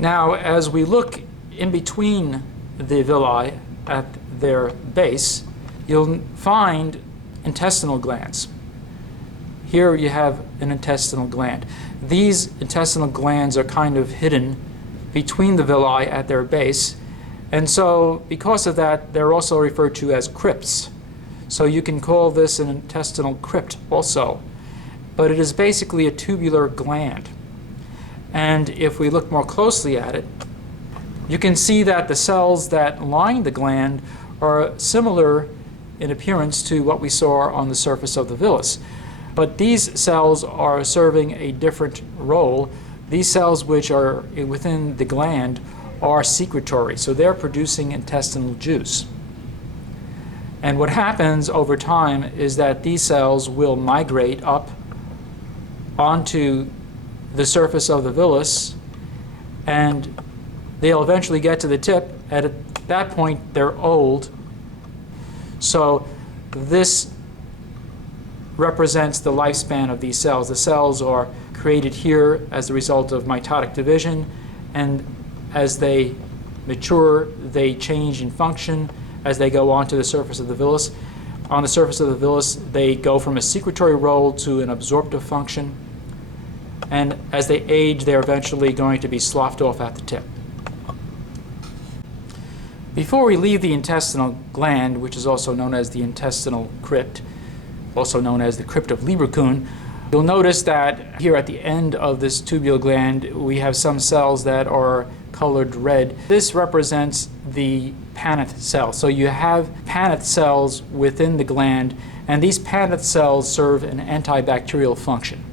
Now, as we look in between the villi at their base, you'll find intestinal glands. Here you have an intestinal gland. These intestinal glands are kind of hidden between the villi at their base, and so because of that, they're also referred to as crypts. So you can call this an intestinal crypt also, but it is basically a tubular gland. And if we look more closely at it, you can see that the cells that line the gland are similar in appearance to what we saw on the surface of the villus. But these cells are serving a different role. These cells which are within the gland are secretory, so they're producing intestinal juice. And what happens over time is that these cells will migrate up onto the surface of the villus, and they'll eventually get to the tip, and at that point they're old. So this represents the lifespan of these cells. The cells are created here as a result of mitotic division, and as they mature, they change in function as they go onto the surface of the villus. On the surface of the villus, they go from a secretory role to an absorptive function, and as they age, they're eventually going to be sloughed off at the tip. Before we leave the intestinal gland, which is also known as the intestinal crypt, also known as the crypt of Lieberkühn, you'll notice that here at the end of this tubular gland, we have some cells that are colored red. This represents the Paneth cells. So you have Paneth cells within the gland, and these Paneth cells serve an antibacterial function.